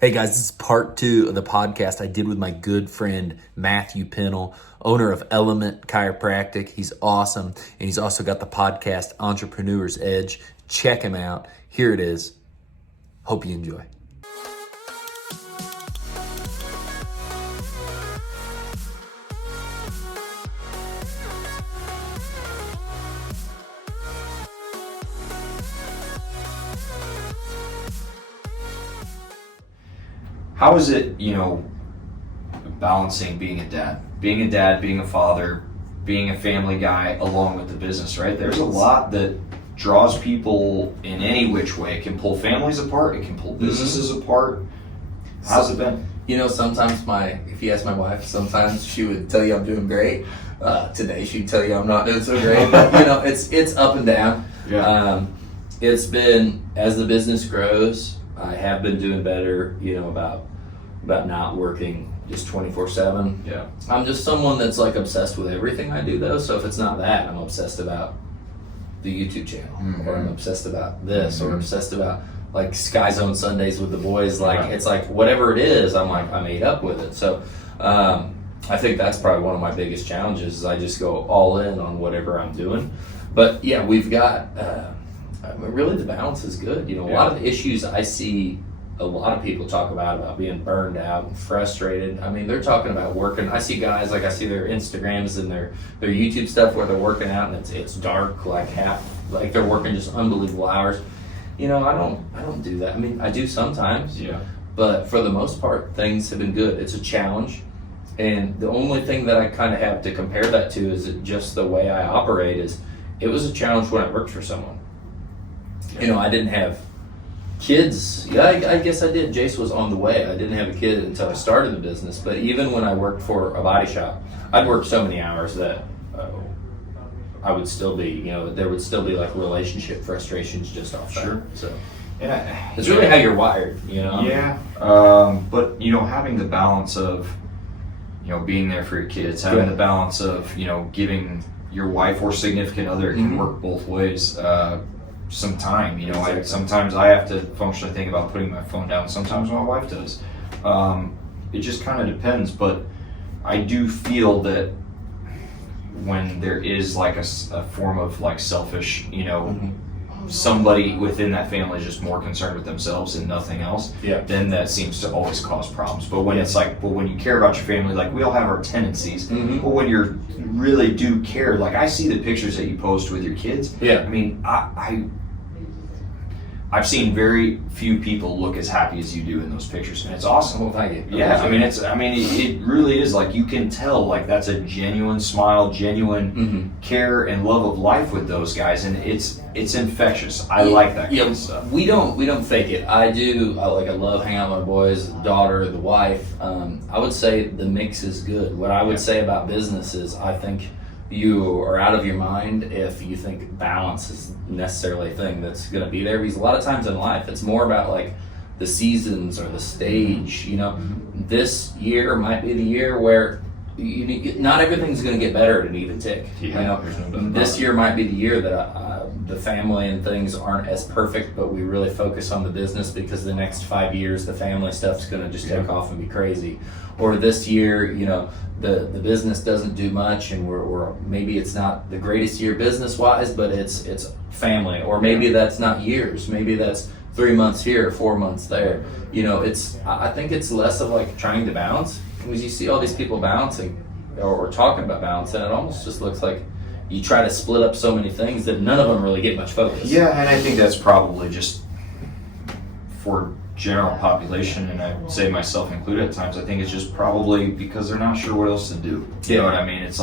Hey guys, this is part 2 of the podcast I did with my good friend Matthew Pennell, owner of Element Chiropractic. He's awesome, and he's also got the podcast Entrepreneur's Edge. Check him out. Here it is. Hope you enjoy. How is it, balancing being a dad, being a father, being a family guy along with the business, right? There's a lot that draws people in any which way. It can pull families apart. It can pull businesses apart. How's it been? Sometimes if you ask my wife, sometimes she would tell you I'm doing great. Today she'd tell you I'm not doing so great. But, it's up and down. Yeah. It's been, as the business grows, I have been doing better, about not working just 24/7. Yeah. I'm just someone that's obsessed with everything I do though. So if it's not that, I'm obsessed about the YouTube channel, or I'm obsessed about this, or obsessed about Sky Zone Sundays with the boys. It's whatever it is, I'm ate up with it. So I think that's probably one of my biggest challenges is I just go all in on whatever I'm doing. But yeah, we've got, really the balance is good. A lot of the issues I see a lot of people talk about being burned out and frustrated. I mean, they're talking about working. I see guys, I see their Instagrams and their YouTube stuff where they're working out and it's dark, they're working just unbelievable hours. I don't do that. I mean, I do sometimes. Yeah. But for the most part, things have been good. It's a challenge. And the only thing that I kind of have to compare that to is just the way I operate it was a challenge when I worked for someone. I didn't have kids. Yeah, I guess I did. Jace was on the way. I didn't have a kid until I started the business. But even when I worked for a body shop, I'd work so many hours that I would still be, there would still be relationship frustrations just off that. Sure. So Yeah. it's really how you're wired, Yeah. But having the balance of, being there for your kids, having the balance of, giving your wife or significant other, it can work both ways. Some time, sometimes I have to functionally think about putting my phone down. Sometimes my wife does. It just kind of depends, but I do feel that when there is a form of selfish, somebody within that family is just more concerned with themselves and nothing else, then that seems to always cause problems. But when it's when you care about your family, we all have our tendencies, but when you really do care, I see the pictures that you post with your kids. Yeah. I mean, I've seen very few people look as happy as you do in those pictures, and it's awesome. Well, thank you. Yeah, it really is. You can tell, that's a genuine smile, genuine care and love of life with those guys, and it's infectious. I like that kind of stuff. We don't fake it. I do. I love hanging out with my boys, the daughter, the wife. I would say the mix is good. What I would say about business is I think you are out of your mind if you think balance is necessarily a thing that's going to be there, because a lot of times in life it's more about the seasons or the stage. This year might be the year where not everything's going to get better at an even tick. This year might be the year that the family and things aren't as perfect, but we really focus on the business, because the next 5 years the family stuff's going to just take off and be crazy. Or this year, the business doesn't do much, and we're maybe it's not the greatest year business wise, but it's family. Or maybe that's not years, maybe that's 3 months here, 4 months there. I think it's less of trying to balance, because you see all these people balancing or talking about balance, and it almost just looks like you try to split up so many things that none of them really get much focus. Yeah, and I think that's probably just for general population, and I say myself included at times, I think it's just probably because they're not sure what else to do. You know what I mean? It's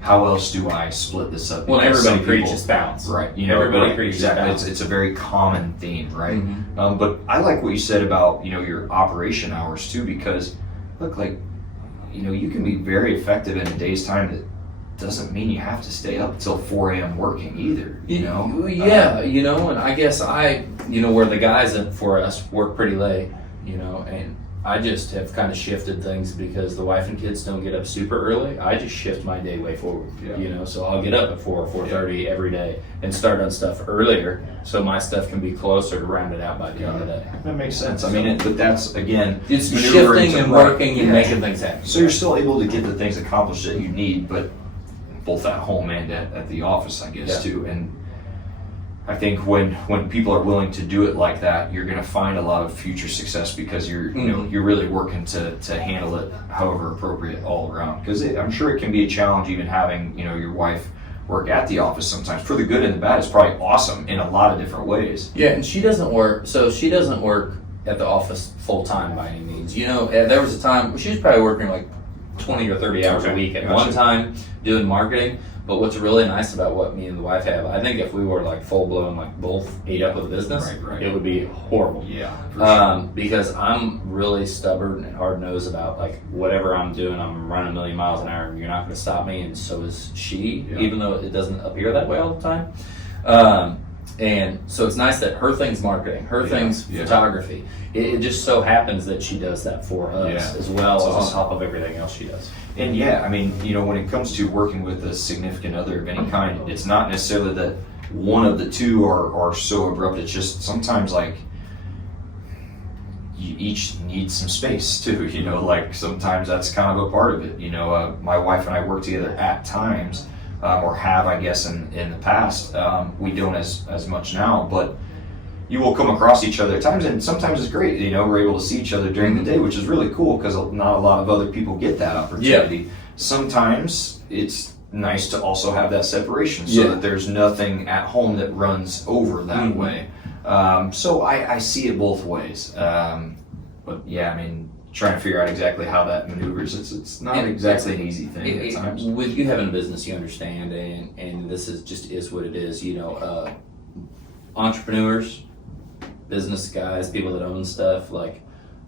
how else do I split this up? Well, everybody preaches balance. Right. Everybody preaches balance. It's a very common theme, right? But I like what you said about, your operation hours too, because look, you can be very effective in a day's time. That doesn't mean you have to stay up till 4 a.m. working either, and I guess where the guys for us work pretty late, and I just have kind of shifted things because the wife and kids don't get up super early. I just shift my day way forward, you know, so I'll get up at 4:30 every day and start on stuff earlier so my stuff can be closer to round it out by the end of the day. That makes sense. I mean, but that's, again, it's maneuvering shifting and working and making things happen. So you're still able to get the things accomplished that you need, but both at home and at the office, I guess, too. And I think when people are willing to do it like that, you're going to find a lot of future success because you're you're really working to handle it however appropriate all around. Because I'm sure it can be a challenge even having your wife work at the office sometimes. For the good and the bad, it's probably awesome in a lot of different ways. Yeah, and she doesn't work at the office full time by any means. You know, there was a time she was probably working like 20 or 30 hours a week at one time doing marketing. But what's really nice about what me and the wife have, I think if we were like full blown, like both ate up with the business, it would be horrible. Yeah, for sure. Because I'm really stubborn and hard nosed about like whatever I'm doing, I'm running a million miles an hour and you're not going to stop me. And so is she, even though it doesn't appear that way all the time. And so it's nice that her thing's marketing, her thing's photography. It just so happens that she does that for us as well as on top of everything else she does. And I mean, when it comes to working with a significant other of any kind, it's not necessarily that one of the two are so abrupt. It's just sometimes like you each need some space too. Like sometimes that's kind of a part of it. My wife and I work together at times. Or have, I guess, in the past. We don't as much now, but you will come across each other at times, and sometimes it's great. We're able to see each other during the day, which is really cool because not a lot of other people get that opportunity. Yeah. Sometimes it's nice to also have that separation so that there's nothing at home that runs over that way. So I see it both ways. But yeah, I mean, trying to figure out exactly how that maneuvers. It's not exactly an easy thing at times. With you having a business, you understand, and this is what it is. Entrepreneurs, business guys, people that own stuff, like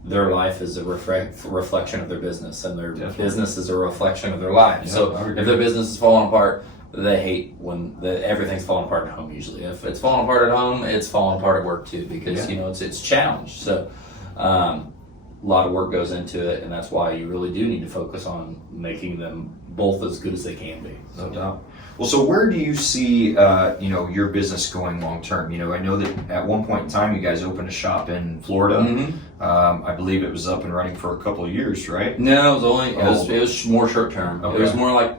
their life is a reflection of their business, and their business is a reflection of their life. Yeah, so if their business is falling apart, they hate when everything's falling apart at home. Usually, if it's falling apart at home, it's falling apart at work too, because it's challenged. So. A lot of work goes into it, and that's why you really do need to focus on making them both as good as they can be. No doubt. Well, so where do you see, your business going long term? I know that at one point in time you guys opened a shop in Florida. I believe it was up and running for a couple of years, right? No, it was more short term. Okay. It was more like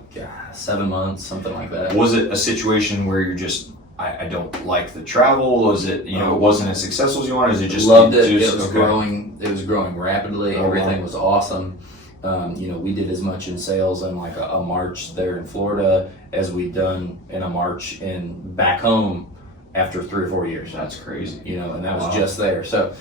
7 months, something like that. Was it a situation where you're just, I don't like the travel? Was it, it wasn't as successful as you wanted? Is it just loved it? It was growing. It was growing rapidly. Everything was awesome. We did as much in sales in like a March there in Florida as we'd done in a March back home after 3 or 4 years. That's crazy. And that was just there. So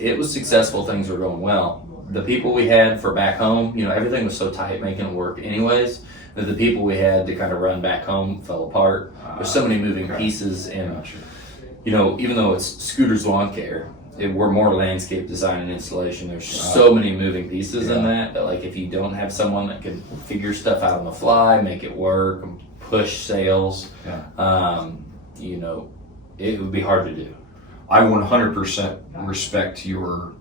it was successful. Things were going well. The people we had for back home, everything was so tight making it work anyways, that the people we had to kind of run back home fell apart. There's so many moving pieces, and even though it's Scooter's Lawn Care, we're more landscape design and installation. There's so many moving pieces in that like if you don't have someone that can figure stuff out on the fly, make it work, push sales, it would be hard to do. I 100% respect your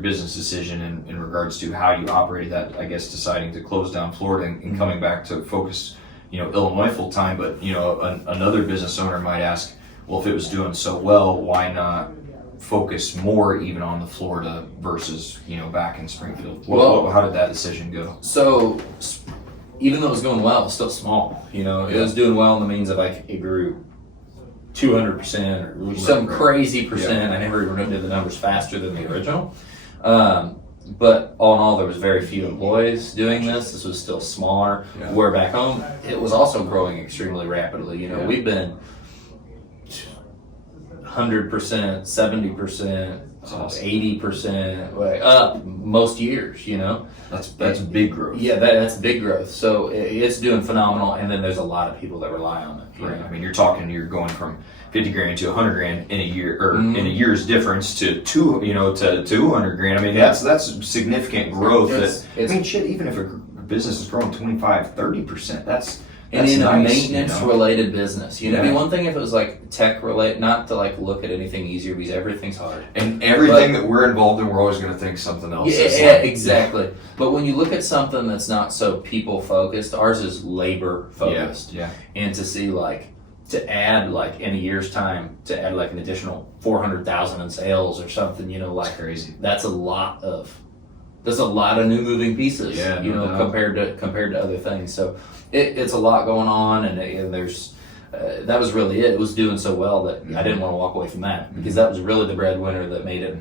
business decision in regards to how you operated that, I guess, deciding to close down Florida and coming back to focus, Illinois full time. But, another business owner might ask, well, if it was doing so well, why not focus more even on the Florida versus, back in Springfield? How did that decision go? So even though it was going well, it was still small. It was doing well in the means of like it grew 200% or some crazy percent. I never even did the numbers faster than the original. But all in all, there was very few employees doing this. This was still smaller. Where back home, it was also growing extremely rapidly. We've been 100%, 70%, 80% up most years. That's big growth. Yeah, that's big growth. So it's doing phenomenal, and then there's a lot of people that rely on it. Right. I mean, you're going from $50,000 to $100,000 in a year, or in a year's difference to to $200,000. I mean, that's significant growth. Even if a business is growing 25, 30%, that's and That's in a nice, maintenance you know? related business. You know, it'd Yeah. be one thing if it was like tech related, not to like look at anything easier because everything's hard. And everything that we're involved in, we're always going to think something else. Yeah, is yeah, like- exactly. But when you look at something that's not so people focused, ours is labor focused. Yeah. And to see like to add like in a year's time to add like an additional 400,000 in sales or something, you know, like That's crazy. that's a lot of new moving pieces. Yeah, you no know, doubt. compared to other things. So it's a lot going on, and there's. That was really it. It was doing so well that I didn't want to walk away from that because that was really the breadwinner that made it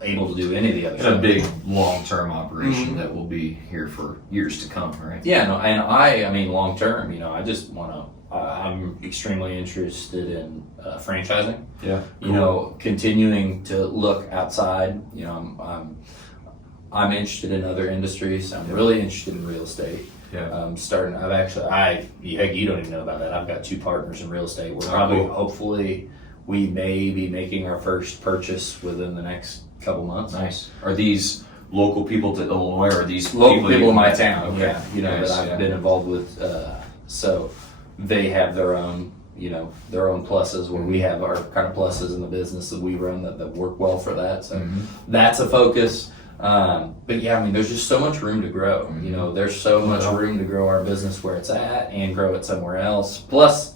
able to do any of the other It's a stuff. big long-term operation Mhm. that will be here for years to come, right? Yeah, no, and I mean, long term, you know, I just want to. I'm extremely interested in franchising. Yeah. You know, continuing to look outside. You know, I'm interested in other industries. I'm really interested in real estate. Yeah. Heck, you don't even know about that. I've got 2 partners in real estate. We're probably, cool. hopefully, we may be making our first purchase within the next couple months. Nice. Are these local people to Illinois, or are these Local people in my you- town, Okay. yeah, you know, Nice, that I've yeah. been involved with. So they have their own, you know, their own pluses where we have our kind of pluses in the business that we run that work well for that. So Mhm. that's a focus. But yeah, I mean, there's just so much room to grow. You know, there's so much room to grow our business where it's at and grow it somewhere else. Plus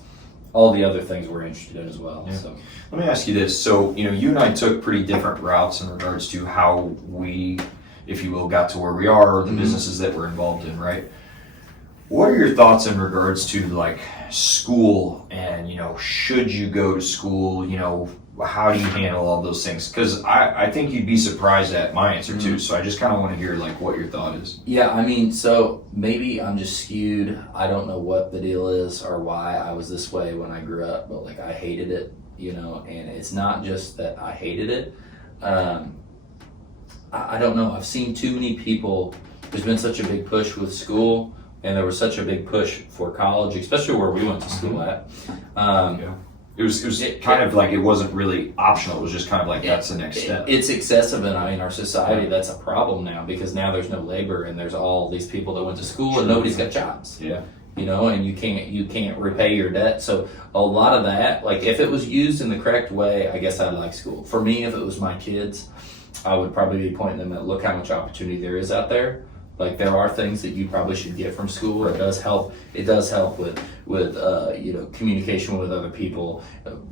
all the other things we're interested in as well. Yeah. So Let me ask you this. So, you know, you and I took pretty different routes in regards to how we, if you will, got to where we are, or the businesses that we're involved in, right? What are your thoughts in regards to like school and, you know, should you go to school? You know, how do you handle all those things? Because I think you'd be surprised at my answer too. So I just kind of want to hear like what your thought is. yeah, I mean, so maybe I'm just skewed. I don't know what the deal is or why I was this way when I grew up, but like I hated it, you know, and it's not just that I hated it. I don't know. I've seen too many people. There's been such a big push with school, and there was such a big push for college, especially where we went to school at. It was kind of like it wasn't really optional. It was just kind of like that's the next step. It's excessive in our society. That's a problem now because now there's no labor and there's all these people that went to school and nobody's got jobs. Yeah. You know, and you can't repay your debt. So a lot of that, like if it was used in the correct way, I guess I'd like school. For me, if it was my kids, I would probably be pointing them at look how much opportunity there is out there. Like there are things that you probably should get from school. It does help. It does help with you know, communication with other people.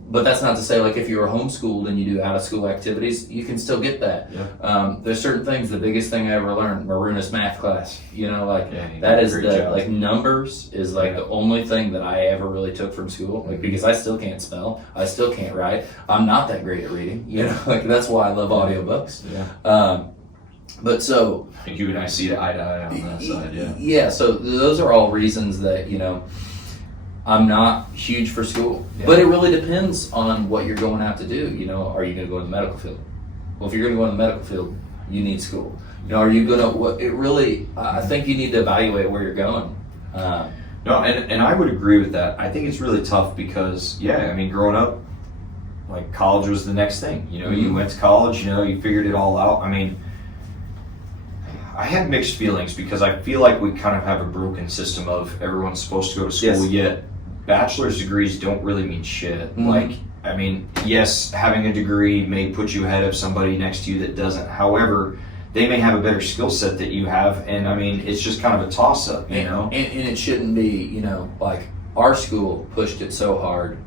But that's not to say like if you were homeschooled and you do out of school activities, you can still get that. Yeah. There's certain things. The biggest thing I ever learned, Maruna's math class. You know, like Yeah, you that did a is great the job. like numbers is like Yeah. the only thing that I ever really took from school. Like because I still can't spell, I still can't write. I'm not that great at reading. You know, like that's why I love audiobooks. Yeah. But so You and I see eye to eye on that side. Yeah. yeah, so those are all reasons that, you know, I'm not huge for school. Yeah. But it really depends on what you're going out to do. You know, are you going to go in the medical field? Well, if you're going to go in the medical field, you need school. You know, are you going to, I think you need to evaluate where you're going. No, and I would agree with that. I think it's really tough because, yeah, I mean, growing up, like college was the next thing. You know, you went to college, you know, you figured it all out. I mean, I had mixed feelings because I feel like we kind of have a broken system of everyone's supposed to go to school, Yes. yet bachelor's degrees don't really mean shit. Mhm. Like, I mean, yes, having a degree may put you ahead of somebody next to you that doesn't. However, they may have a better skill set that you have, and I mean, it's just kind of a toss up, you know? And it shouldn't be, you know, like our school pushed it so hard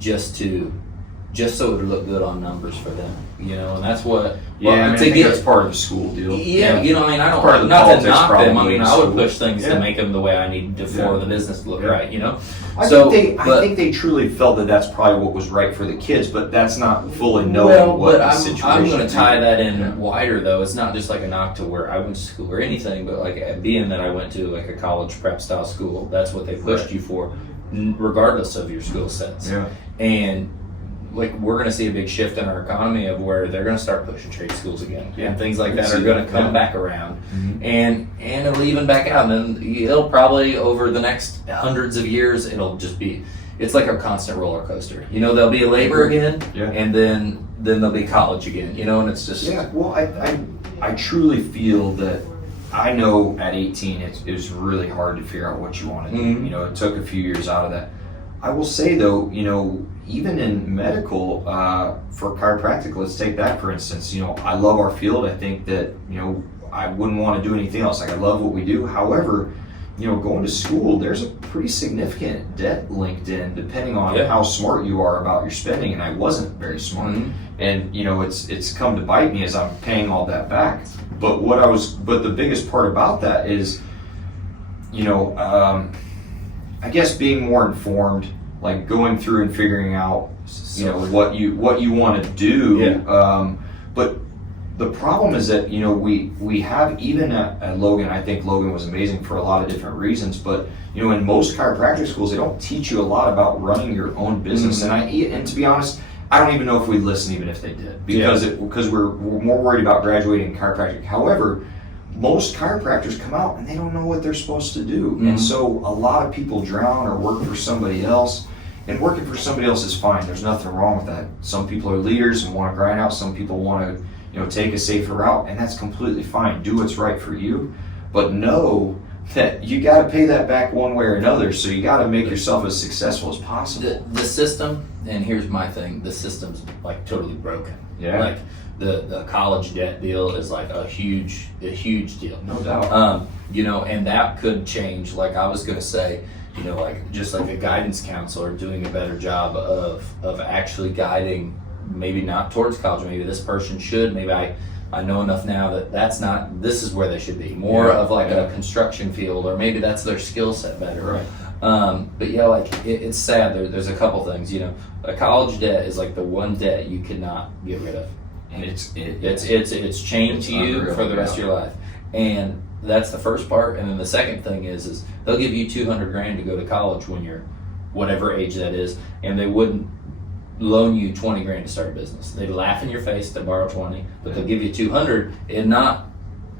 just so it would look good on numbers for them, you know, and that's what. Yeah, I mean, I to think get that's part of the school deal. Yeah, you know, I mean, I Part of don't the not to politics knock them. I probably mean, in I would school. push things Yeah. to make them the way I need to for Yeah. the business to look Yeah. right, you know. I think they truly felt that that's probably what was right for the kids, but that's not fully knowing what the situation I'm going to is. tie that in Yeah. wider though. It's not just like a knock to where I went to school or anything, but like being that I went to like a college prep style school, that's what they pushed you for, regardless of your skill sets. Yeah. And like we're going to see a big shift in our economy of where they're going to start pushing trade schools again, and things like that are going to come back around, and it'll even back out, and then it'll probably over the next hundreds of years it'll just be, it's like a constant roller coaster. You know, there'll be a labor again, Yeah. and then there'll be college again. You know, and it's just Yeah, well, I truly feel that I know at 18 it was really hard to figure out what you want to do. Mhm. You know, it took a few years out of that. I will say though, you know, even in medical, for chiropractic, let's take that for instance. You know, I love our field. I think that, you know, I wouldn't want to do anything else. Like I love what we do. However, you know, going to school, there's a pretty significant debt linked in, depending on how smart you are about your spending. And I wasn't very smart, and you know, it's come to bite me as I'm paying all that back. But the biggest part about that is, you know, I guess being more informed, like going through and figuring out, you know, what you want to do. But the problem is that, you know, we have, even at Logan, I think Logan was amazing for a lot of different reasons, but you know, in most chiropractic schools, they don't teach you a lot about running your own business. And to be honest, I don't even know if we'd listen even if they did, because we're more worried about graduating chiropractic. However, most chiropractors come out and they don't know what they're supposed to do. And so a lot of people drown or work for somebody else. And working for somebody else is fine. There's nothing wrong with that. Some people are leaders and want to grind out. Some people want to, you know, take a safer route, and that's completely fine. Do what's right for you, but know that you got to pay that back one way or another. So you got to make yourself as successful as possible. The system, and here's my thing: the system's like totally broken. Yeah. Like the college debt deal is like a huge deal. No doubt. You know, and that could change. Like I was gonna say, you know, like just like a guidance counselor doing a better job of actually guiding, maybe not towards college, maybe this person should, maybe I know enough now that this is where they should be, more of like a construction field, or maybe that's their skill set better. Right. But yeah, like it's sad, there's a couple things, you know, a college debt is like the one debt you cannot get rid of. And it's chained to you unreal, for the rest of your life. And that's the first part. And then the second thing is they'll give you $200,000 to go to college when you're whatever age that is, and they wouldn't loan you $20,000 to start a business. They'd laugh in your face to borrow 20, but they'll give you 200 and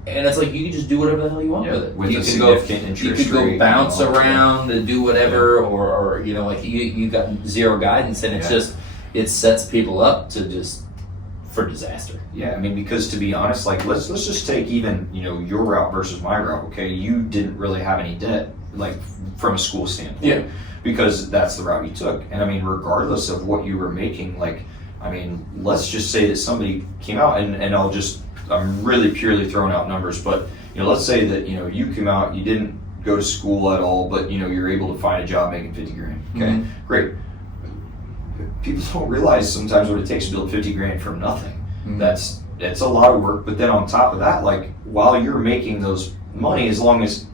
it's like you can just do whatever the hell you want with it. With you a can significant interest you could go rate bounce and all that. around and do whatever, or you know, like you got zero guidance, and it's just, it sets people up for disaster. Yeah, I mean, because to be honest, like let's just take even, you know, your route versus my route. Okay, you didn't really have any debt, like from a school standpoint, because that's the route you took. And I mean, regardless of what you were making, like, I mean, let's just say that somebody came out and I'm really purely throwing out numbers, but you know, let's say that, you know, you came out, you didn't go to school at all, but you know, you're able to find a job making $50,000. Okay, great. People don't realize sometimes what it takes to build $50,000 from nothing. That's a lot of work. But then on top of that, like while you're making those money, as long as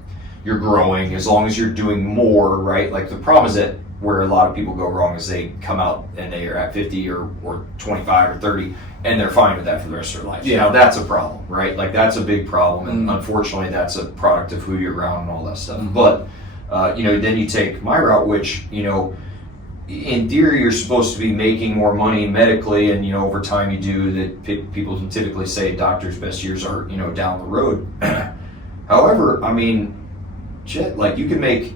you're growing, as long as you're doing more, right? Like the problem is that where a lot of people go wrong is they come out and they are at 50 or 25 or 30, and they're fine with that for the rest of their life. Now that's a problem, right? Like that's a big problem, and unfortunately that's a product of who you're around and all that stuff. But you know, then you take my route, which, you know, in theory you're supposed to be making more money medically, and you know, over time you do. That people can typically say doctors' best years are, you know, down the road. However, I mean, shit, like you can make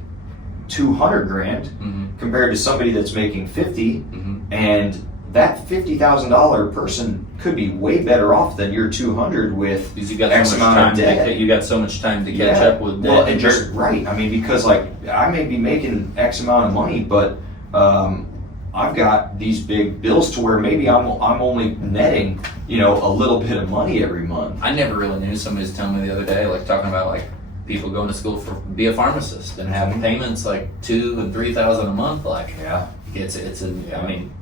$200,000 compared to somebody that's making 50, and that $50,000 person could be way better off than your 200 with because you got X so much amount time of debt. you got so much time to catch up with debt. Well, and just right. I mean, because like I may be making X amount of money, but I've got these big bills to where maybe I'm only netting, you know, a little bit of money every month. I never really knew. Somebody was telling me the other day, like talking about like people going to school for be a pharmacist and having payments like $2,000 and $3,000 a month. Like I mean,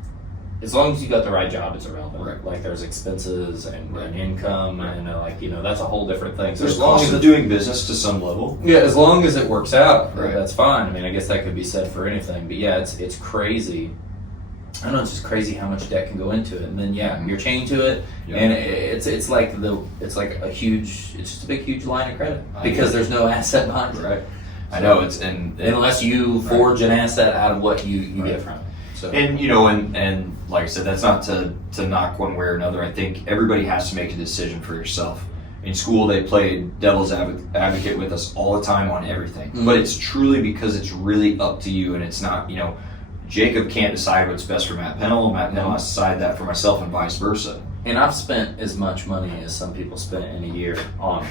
as long as you got the right job, it's irrelevant. Right. Like there's expenses and income, and like, you know, that's a whole different thing. So There's as long cost as of doing business to some level. Yeah, as long as it works out, Right. that's fine. I mean, I guess that could be said for anything. But yeah, it's crazy. I don't know, it's just crazy how much debt can go into it, and then you're chained to it, and it's like a huge line of credit because there's no asset behind it. Right. I know it's unless you forge an asset out of what you get from it. So. And you know, and like I said, that's not to knock one way or another. I think everybody has to make a decision for yourself. In school, they play devil's advocate with us all the time on everything, but it's truly because it's really up to you, and it's not, you know, Jacob can't decide what's best for Matt Pennell. Matt Pennell has to decide that for myself, and vice versa. And I've spent as much money as some people spent in a year on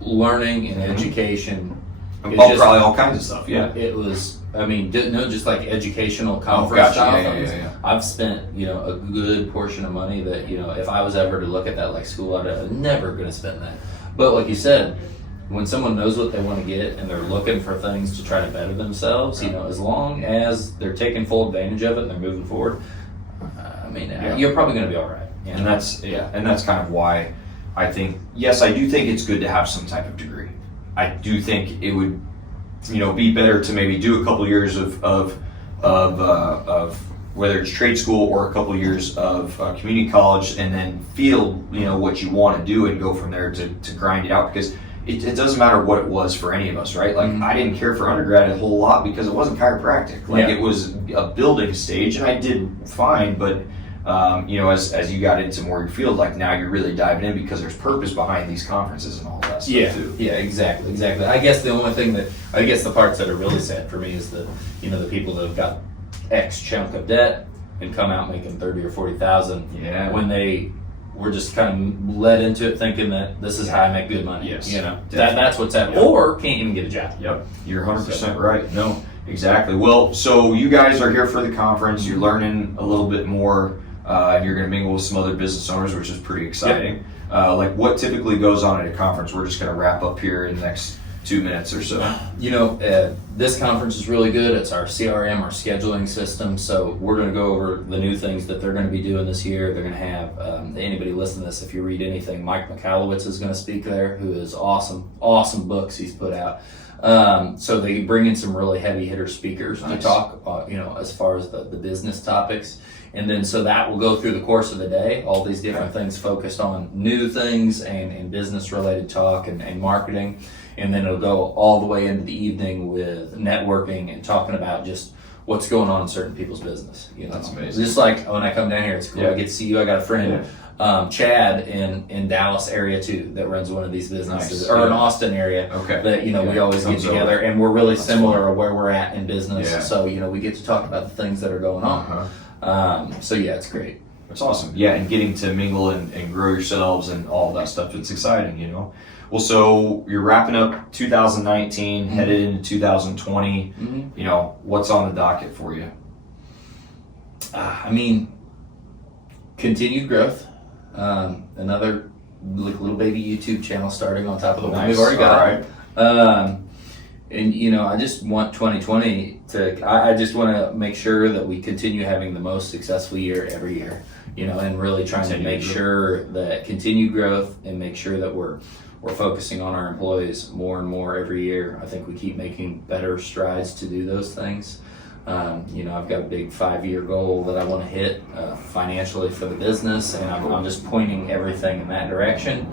learning and education. Probably all kinds of stuff. Yeah. It was. I mean, just like educational Oh, conference gotcha. stuff. Yeah. I've spent, a good portion of money that, if I was ever to look at that like school, I'm never going to spend that. But like you said, when someone knows what they want to get and they're looking for things to try to better themselves, as long as they're taking full advantage of it and they're moving forward, you're probably going to be all right. And that's kind of why I think, yes, I do think it's good to have some type of degree. I do think it would, be better to maybe do a couple years of whether it's trade school or a couple years of community college, and then feel what you want to do and go from there to grind it out, because it doesn't matter what it was for any of us, right? Like I didn't care for undergrad a whole lot because it wasn't chiropractic. It was a building stage, and I did fine, but as you got into more your field, like now you're really diving in because there's purpose behind these conferences and all that stuff too. Yeah, exactly. I guess the only thing the parts that are really sad for me is the people that have got X chunk of debt and come out making 30 or 40,000 when they were just kind of led into it thinking that this is how I make good money. Yes. That's what's happening. Or can't even get a job. Yep. You're 100% right. No, exactly. Well, so you guys are here for the conference, you're learning a little bit more. And you're going to mingle with some other business owners, which is pretty exciting. Like what typically goes on at a conference? We're just going to wrap up here in the next 2 minutes or so. This conference is really good. It's our CRM, our scheduling system. So we're going to go over the new things that they're going to be doing this year. They're going to have anybody listening to this, if you read anything, Mike Michalowicz is going to speak there, who is awesome books he's put out. So they bring in some really heavy hitter speakers to talk, as far as the business topics. And then so that will go through the course of the day, all these different things focused on new things and business related talk and marketing. And then it'll go all the way into the evening with networking and talking about just what's going on in certain people's business. That's amazing. Just like when I come down here, it's cool. I get to see you. I got a friend, Chad in Dallas area too, that runs one of these businesses, or in Austin area. That we always get together, and we're really similar to where we're at in business. So we get to talk about the things that are going on. It's great. It's awesome. Yeah, and getting to mingle and grow yourselves and all that stuff. It's exciting, Well, so you're wrapping up 2019, headed into 2020. What's on the docket for you? Continued growth. Another little baby YouTube channel starting on top of the one we've already got. And I just want 2020 I just want to make sure that we continue having the most successful year every year, and really trying to make sure that continued growth and make sure that we're focusing on our employees more and more every year. I think we keep making better strides to do those things. I've got a big 5-year goal that I want to hit financially for the business, and I'm just pointing everything in that direction,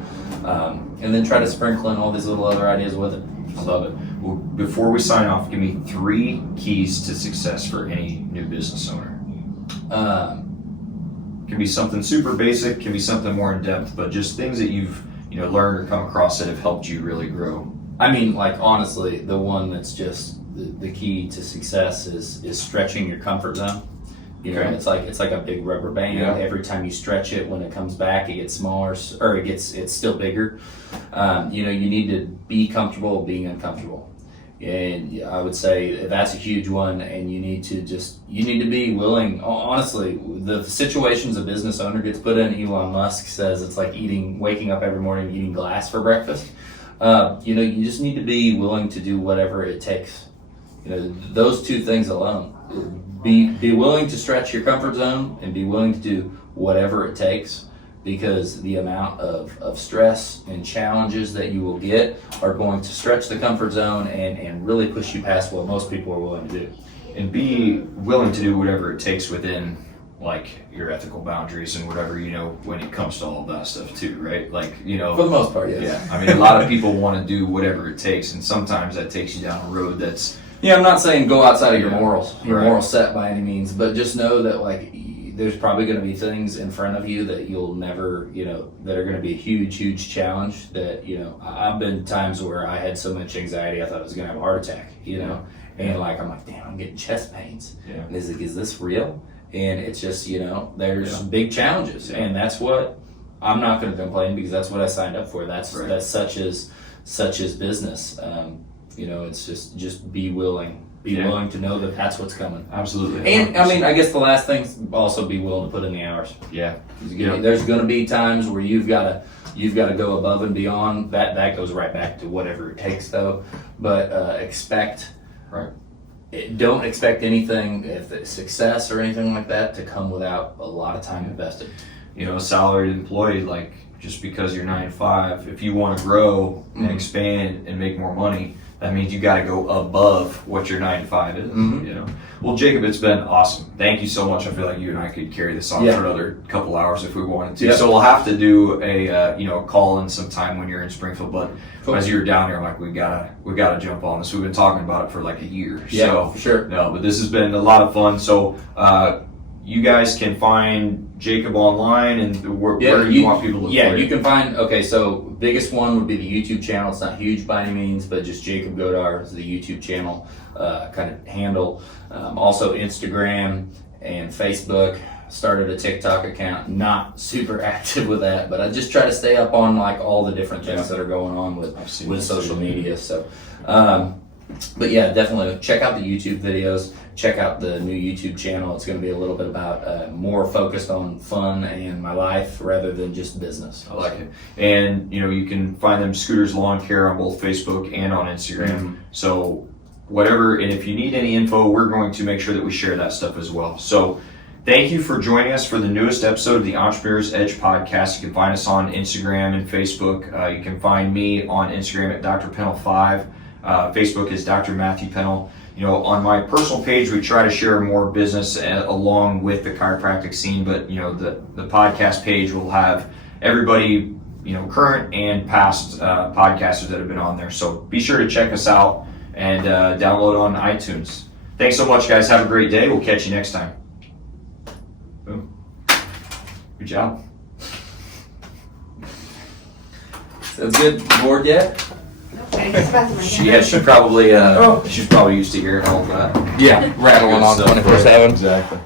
and then try to sprinkle in all these little other ideas with it. I love it. Well, before we sign off, give me 3 keys to success for any new business owner. Can be something super basic, can be something more in depth, but just things that you've learned or come across that have helped you really grow. Honestly, the one that's just the key to success is stretching your comfort zone. It's like a big rubber band. Every time you stretch it, when it comes back, it gets smaller, or it's still bigger. You need to be comfortable being uncomfortable. And I would say that's a huge one, and you need to be willing. Honestly, the situations a business owner gets put in, Elon Musk says it's like waking up every morning eating glass for breakfast. You just need to be willing to do whatever it takes. Those 2 things alone. Be willing to stretch your comfort zone and be willing to do whatever it takes, because the amount of stress and challenges that you will get are going to stretch the comfort zone and really push you past what most people are willing to do. And be willing to do whatever it takes within your ethical boundaries and whatever, when it comes to all of that stuff too, right? For the most part, yes. Yeah. A lot of people want to do whatever it takes, and sometimes that takes you down a road that's... I'm not saying go outside of your morals, your moral set by any means, but just know that there's probably going to be things in front of you that you'll never, that are going to be a huge, huge challenge that, I've been times where I had so much anxiety, I thought I was going to have a heart attack, and I'm like, damn, I'm getting chest pains. And is this real? And it's just, there's big challenges, and that's what I'm not going to complain because that's what I signed up for. That's such as business. It's just be willing. Be willing to know that that's what's coming. Absolutely. And I mean, I guess the last thing is also be willing to put in the hours. Yeah. There's going to be times where you've got to go above and beyond. That goes right back to whatever it takes, though. But don't expect anything, if it's success or anything like that, to come without a lot of time invested. A salaried employee, like, just because you're 9 to 5, if you want to grow and expand and make more money, that means you got to go above what your 9 to 5 is. Well, Jacob, it's been awesome. Thank you so much. I feel like you and I could carry this on for another couple hours if we wanted to. So we'll have to do a call in sometime when you're in Springfield. But as you were down here, I'm like, we gotta jump on this. We've been talking about it for like a year. Yeah, so, for sure. No, but this has been a lot of fun. So you guys can find Jacob online, and where do you want people to look for you? You can find, so biggest one would be the YouTube channel. It's not huge by any means, but just Jacob Godar is the YouTube channel kind of handle. Also Instagram and Facebook. Started a TikTok account, not super active with that, but I just try to stay up on like all the different things that are going on with social media. So, but yeah, definitely check out the YouTube videos. Check out the new YouTube channel. It's going to be a little bit about more focused on fun and my life rather than just business. I like it. And you can find them Scooters Lawn Care on both Facebook and on Instagram. So whatever, and if you need any info, we're going to make sure that we share that stuff as well. So thank you for joining us for the newest episode of the Entrepreneur's Edge podcast. You can find us on Instagram and Facebook. You can find me on Instagram at Dr. Pennell 5. Facebook is Dr. Matthew Pennell. On my personal page, we try to share more business along with the chiropractic scene, but the podcast page will have everybody, current and past podcasters that have been on there. So be sure to check us out and download on iTunes. Thanks so much, guys. Have a great day. We'll catch you next time. Boom. Good job. Sounds good. Bored yet? She probably she's probably used to hearing all that. Yeah, rattling on 24/7. Exactly.